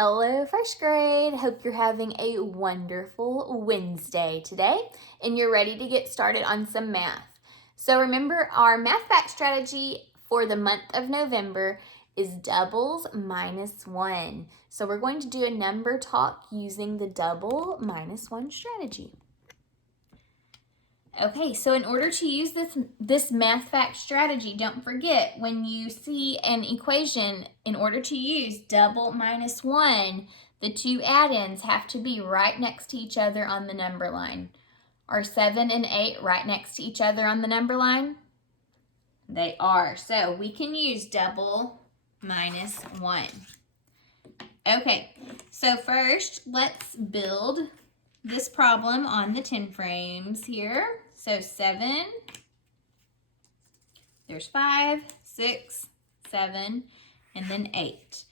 Hello, first grade. Hope you're having a wonderful Wednesday today and you're ready to get started on some math. So remember, our math fact strategy for the month of November is doubles minus 1. So we're going to do a number talk using the double minus 1 strategy. Okay, so in order to use this math fact strategy, don't forget when you see an equation, in order to use double minus 1, the two add-ins have to be right next to each other on the number line. Are 7 and 8 right next to each other on the number line? They are. So we can use double minus 1. Okay, so first let's build this problem on the 10 frames here. So 7, there's 5, 6, 7, and then 8.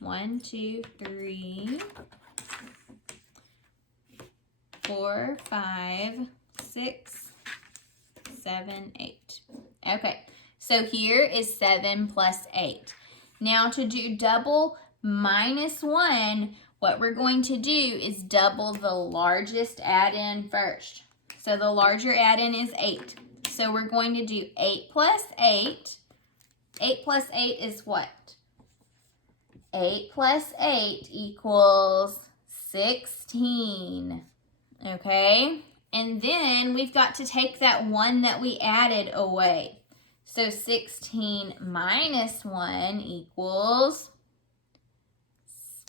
1, 2, 3, 4, 5, 6, 7, 8. Okay, so here is 7 plus 8. Now to do double minus 1, what we're going to do is double the largest add-in first. So the larger add-in is 8. So we're going to do 8 plus 8. 8 plus 8 is what? 8 plus 8 equals 16. Okay? And then we've got to take that 1 that we added away. So 16 minus 1 equals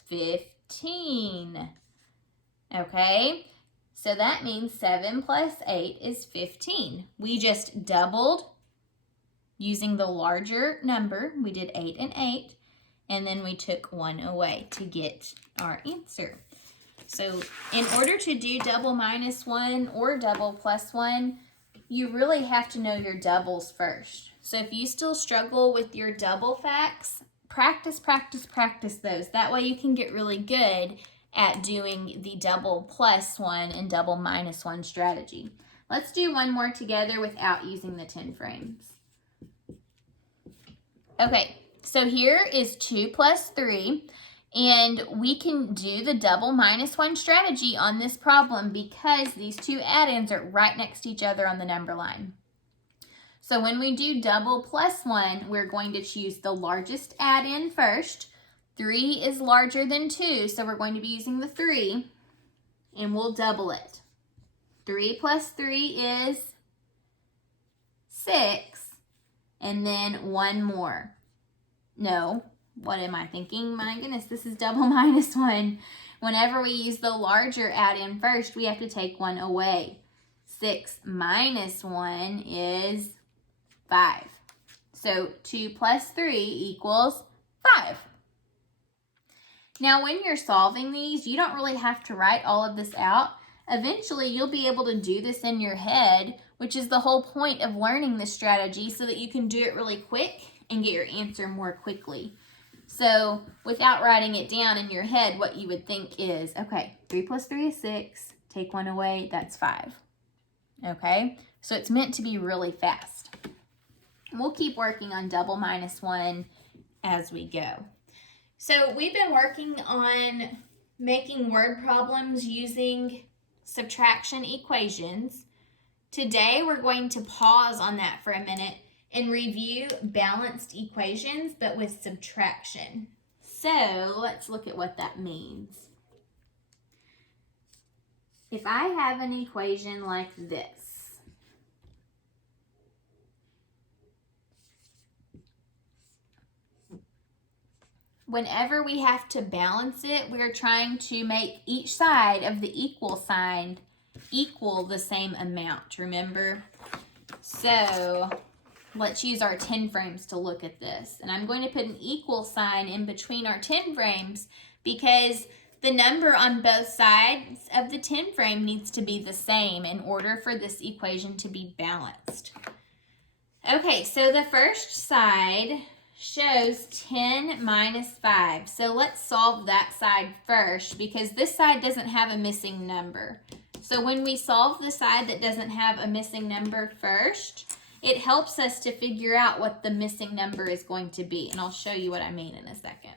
15. Okay? So that means 7 plus 8 is 15. We just doubled using the larger number. We did 8 and 8, and then we took 1 away to get our answer. So in order to do double minus 1 or double plus 1, you really have to know your doubles first. So if you still struggle with your double facts, practice those. That way you can get really good at doing the double plus 1 and double minus 1 strategy. Let's do one more together without using the 10 frames. Okay, so here is 2 plus 3, and we can do the double minus 1 strategy on this problem because these two add-ins are right next to each other on the number line. So when we do double plus 1, we're going to choose the largest add-in first. 3 is larger than 2, so we're going to be using the 3, and we'll double it. 3 plus 3 is 6, and then 1 more. No, what am I thinking? My goodness, this is double minus 1. Whenever we use the larger add-in first, we have to take 1 away. 6 minus 1 is 5. So 2 plus 3 equals 5. Now, when you're solving these, you don't really have to write all of this out. Eventually, you'll be able to do this in your head, which is the whole point of learning this strategy, so that you can do it really quick and get your answer more quickly. So, without writing it down in your head, what you would think is, okay, 3 plus 3 is 6. Take 1 away, that's 5. Okay? So, it's meant to be really fast. We'll keep working on double minus 1 as we go. So we've been working on making word problems using subtraction equations. Today we're going to pause on that for a minute and review balanced equations, but with subtraction. So let's look at what that means. If I have an equation like this, whenever we have to balance it, we're trying to make each side of the equal sign equal the same amount, remember? So let's use our 10 frames to look at this. And I'm going to put an equal sign in between our 10 frames because the number on both sides of the 10 frame needs to be the same in order for this equation to be balanced. Okay, so the first side shows 10 minus 5. So let's solve that side first because this side doesn't have a missing number. So when we solve the side that doesn't have a missing number first, it helps us to figure out what the missing number is going to be. And I'll show you what I mean in a second.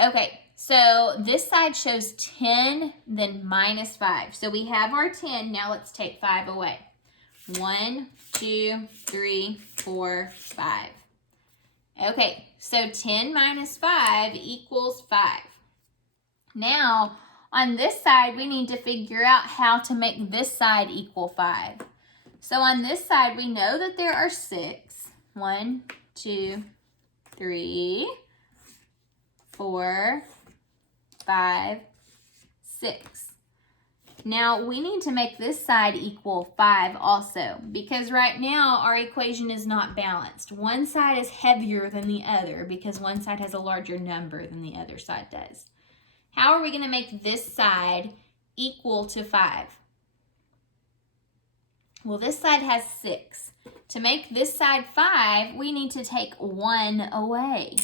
Okay, So this side shows 10, then minus 5. So we have our 10. Now let's take 5 away. 1, 2, 3, 4, 5. Okay, so 10 minus 5 equals 5. Now, on this side, we need to figure out how to make this side equal 5. So on this side, we know that there are 6. 1, 2, 3, 4, 5, 6. Now we need to make this side equal 5 also, because right now our equation is not balanced. One side is heavier than the other because one side has a larger number than the other side does. How are we going to make this side equal to 5? Well, this side has 6. To make this side 5, we need to take 1 away.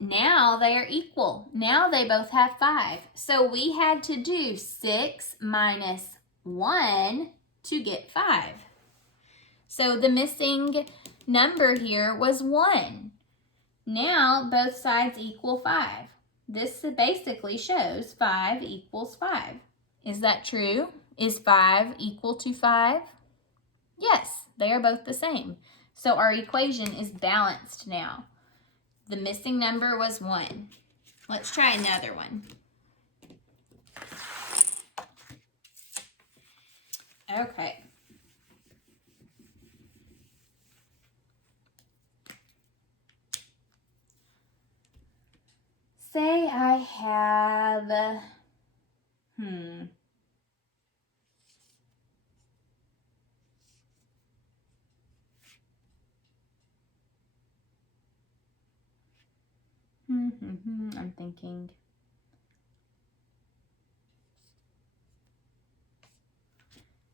Now they are equal. Now they both have 5. So we had to do 6 minus 1 to get 5. So the missing number here was 1. Now both sides equal 5. This basically shows 5 equals 5. Is that true? Is 5 equal to 5? Yes, they are both the same. So our equation is balanced now. The missing number was 1. Let's try another one. Okay. Say I have, I'm thinking.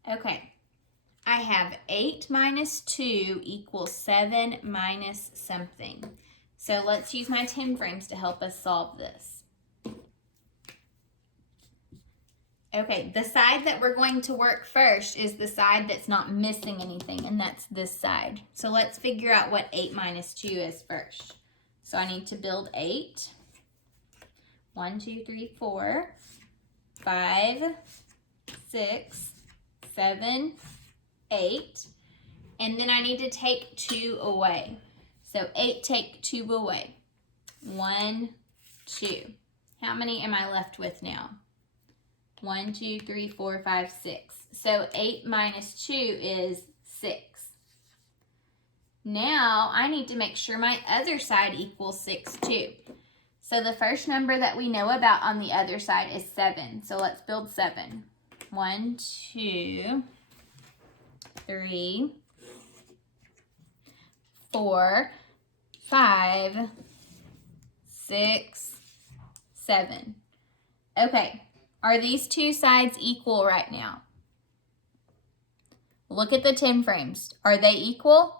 Okay, I have 8 minus 2 equals 7 minus something. So let's use my 10 frames to help us solve this. Okay, the side that we're going to work first is the side that's not missing anything, and that's this side. So let's figure out what 8 minus 2 is first. So I need to build 8. 1, 2, 3, 4, 5, 6, 7, 8. And then I need to take 2 away. So 8 take 2 away. 1, 2. How many am I left with now? 1, 2, 3, 4, 5, 6. So 8 minus 2 is 6. Now I need to make sure my other side equals 6 too. So the first number that we know about on the other side is 7. So let's build 7. 1, 2, 3, 4, 5, 6, 7. Okay, are these two sides equal right now? Look at the 10 frames. Are they equal?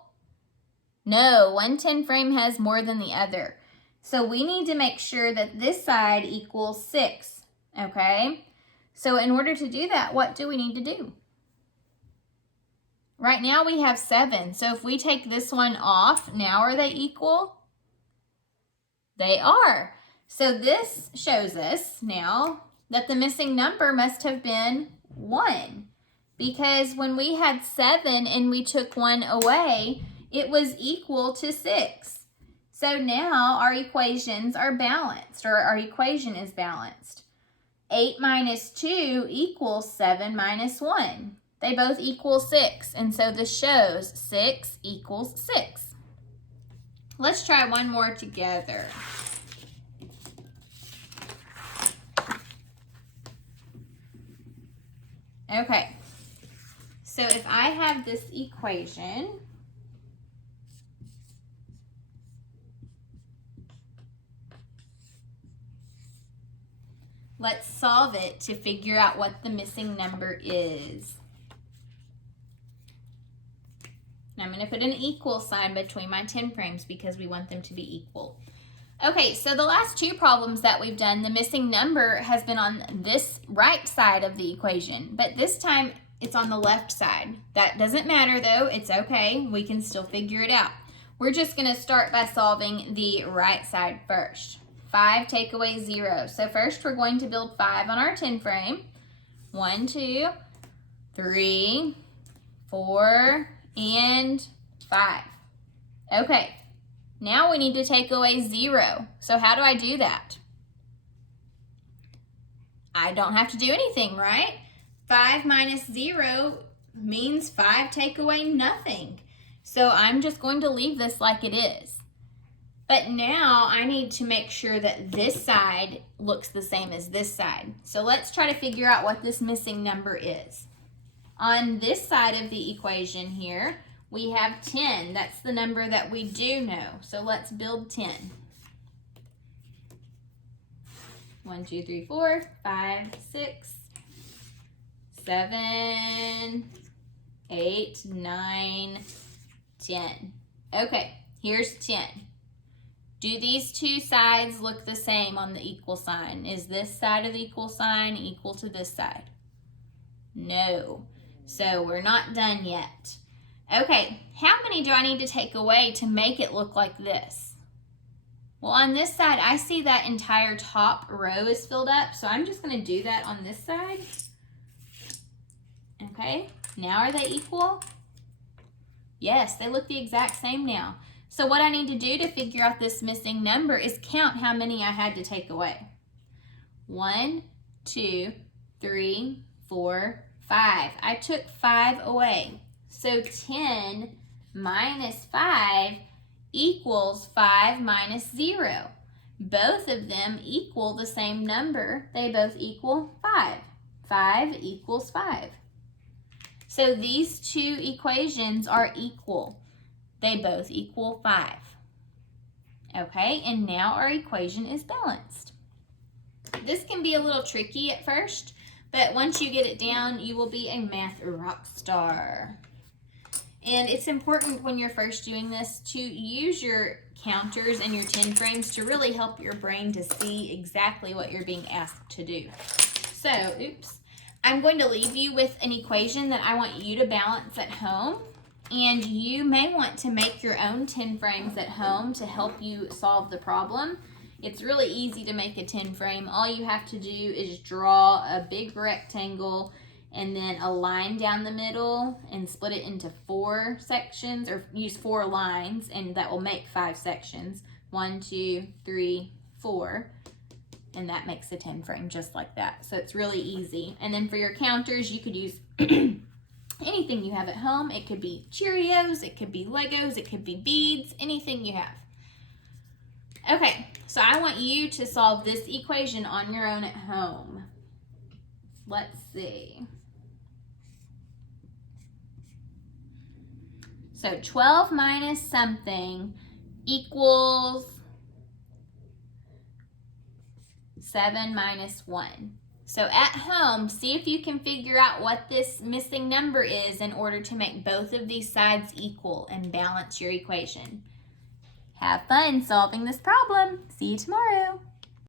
No, one 10 frame has more than the other. So we need to make sure that this side equals 6, okay? So in order to do that, what do we need to do? Right now we have 7. So if we take this one off, now are they equal? They are. So this shows us now that the missing number must have been 1. Because when we had 7 and we took 1 away, it was equal to 6. So now our equations are balanced, or our equation is balanced. 8 minus 2 equals 7 minus 1. They both equal 6, and so this shows 6 equals 6. Let's try one more together. Okay, so if I have this equation, let's solve it to figure out what the missing number is. And I'm going to put an equal sign between my 10 frames because we want them to be equal. Okay, so the last two problems that we've done, the missing number has been on this right side of the equation, but this time it's on the left side. That doesn't matter though, it's okay, we can still figure it out. We're just gonna start by solving the right side first. 5 take away 0. So first we're going to build 5 on our 10 frame. 1, 2, 3, 4, and 5. Okay, now we need to take away 0. So how do I do that? I don't have to do anything, right? 5 minus 0 means 5 take away nothing. So I'm just going to leave this like it is. But now I need to make sure that this side looks the same as this side. So let's try to figure out what this missing number is. On this side of the equation here, we have 10. That's the number that we do know. So let's build 10. 1, 2, 3, 4, 5, 6, 7, 8, 9, 10. Okay, here's 10. Do these two sides look the same on the equal sign? Is this side of the equal sign equal to this side? No. So we're not done yet. Okay, how many do I need to take away to make it look like this? Well, on this side, I see that entire top row is filled up, so I'm just going to do that on this side. Okay, now are they equal? Yes, they look the exact same now. So what I need to do to figure out this missing number is count how many I had to take away. 1, 2, 3, 4, 5. I took 5 away. So 10 minus 5 equals 5 minus 0. Both of them equal the same number. They both equal 5. 5 equals 5. So these two equations are equal. They both equal 5. Okay, and now our equation is balanced. This can be a little tricky at first, but once you get it down, you will be a math rock star. And it's important when you're first doing this to use your counters and your 10 frames to really help your brain to see exactly what you're being asked to do. So, I'm going to leave you with an equation that I want you to balance at home. And you may want to make your own 10 frames at home to help you solve the problem. It's really easy to make a 10 frame. All you have to do is draw a big rectangle and then a line down the middle and split it into 4 sections, or use 4 lines, and that will make 5 sections. 1, 2, 3, 4. And that makes a 10 frame just like that. So it's really easy. And then for your counters, you could use anything you have at home. It could be Cheerios, it could be Legos, it could be beads, anything you have. Okay, so I want you to solve this equation on your own at home. Let's see. So 12 minus something equals 7 minus 1. So at home, see if you can figure out what this missing number is in order to make both of these sides equal and balance your equation. Have fun solving this problem. See you tomorrow.